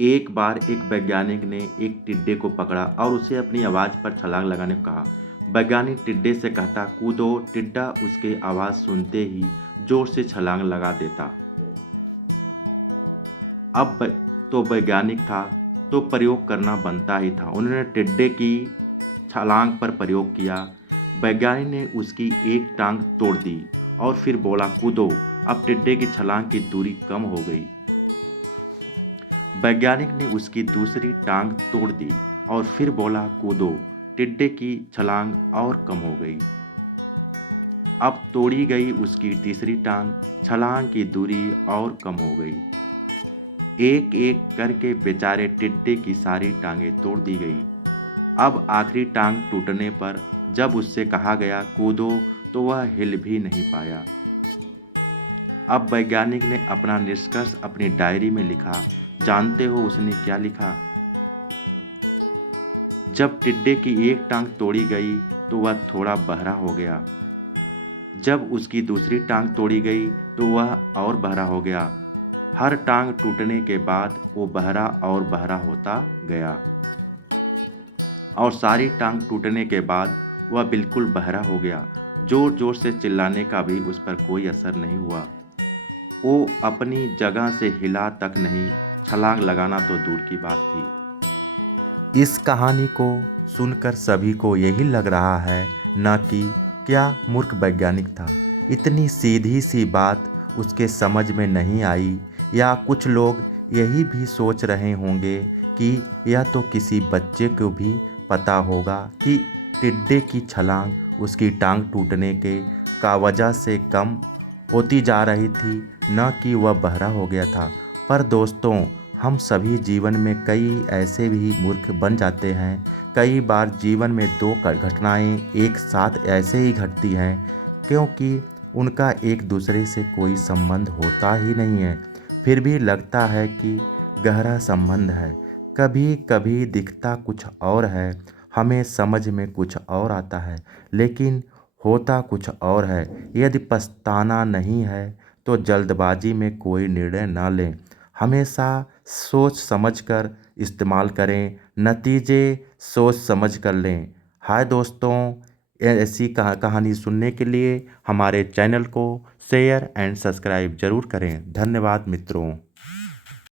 एक बार एक वैज्ञानिक ने एक टिड्डे को पकड़ा और उसे अपनी आवाज़ पर छलांग लगाने को कहा। वैज्ञानिक टिड्डे से कहता, कूदो। टिड्डा उसकी आवाज़ सुनते ही जोर से छलांग लगा देता। अब तो वैज्ञानिक था, तो प्रयोग करना बनता ही था। उन्होंने टिड्डे की छलांग पर प्रयोग किया। वैज्ञानिक ने उसकी एक टांग तोड़ दी और फिर बोला, कूदो। अब टिड्डे की छलांग की दूरी कम हो गई। वैज्ञानिक ने उसकी दूसरी टांग तोड़ दी और फिर बोला, कूदो। टिड्डे की छलांग और कम हो गई। अब तोड़ी गई उसकी तीसरी टांग, छलांग की दूरी और कम हो गई। एक एक करके बेचारे टिड्डे की सारी टांगें तोड़ दी गई। अब आखिरी टांग टूटने पर जब उससे कहा गया, कूदो, तो वह हिल भी नहीं पाया। अब वैज्ञानिक ने अपना निष्कर्ष अपनी डायरी में लिखा। जानते हो उसने क्या लिखा? जब टिड्डे की एक टांग तोड़ी गई तो वह थोड़ा बहरा हो गया। जब उसकी दूसरी टांग तोड़ी गई तो वह और बहरा हो गया। हर टांग टूटने के बाद वो बहरा और बहरा होता गया और सारी टांग टूटने के बाद वह बिल्कुल बहरा हो गया। जोर जोर से चिल्लाने का भी उस पर कोई असर नहीं हुआ। वो अपनी जगह से हिला तक नहीं, छलांग लगाना तो दूर की बात थी। इस कहानी को सुनकर सभी को यही लग रहा है न कि क्या मूर्ख वैज्ञानिक था, इतनी सीधी सी बात उसके समझ में नहीं आई। या कुछ लोग यही भी सोच रहे होंगे कि यह तो किसी बच्चे को भी पता होगा कि टिड्डे की छलांग उसकी टांग टूटने के का वजह से कम होती जा रही थी, न कि वह बहरा हो गया था। पर दोस्तों, हम सभी जीवन में कई ऐसे भी मूर्ख बन जाते हैं। कई बार जीवन में दो घटनाएं एक साथ ऐसे ही घटती हैं क्योंकि उनका एक दूसरे से कोई संबंध होता ही नहीं है, फिर भी लगता है कि गहरा संबंध है। कभी कभी दिखता कुछ और है, हमें समझ में कुछ और आता है, लेकिन होता कुछ और है। यदि पछताना नहीं है तो जल्दबाजी में कोई निर्णय न लें। हमेशा सोच समझकर इस्तेमाल करें, नतीजे सोच समझ कर लें। हाय दोस्तों, ऐसी कहानी सुनने के लिए हमारे चैनल को शेयर एंड सब्सक्राइब ज़रूर करें। धन्यवाद मित्रों।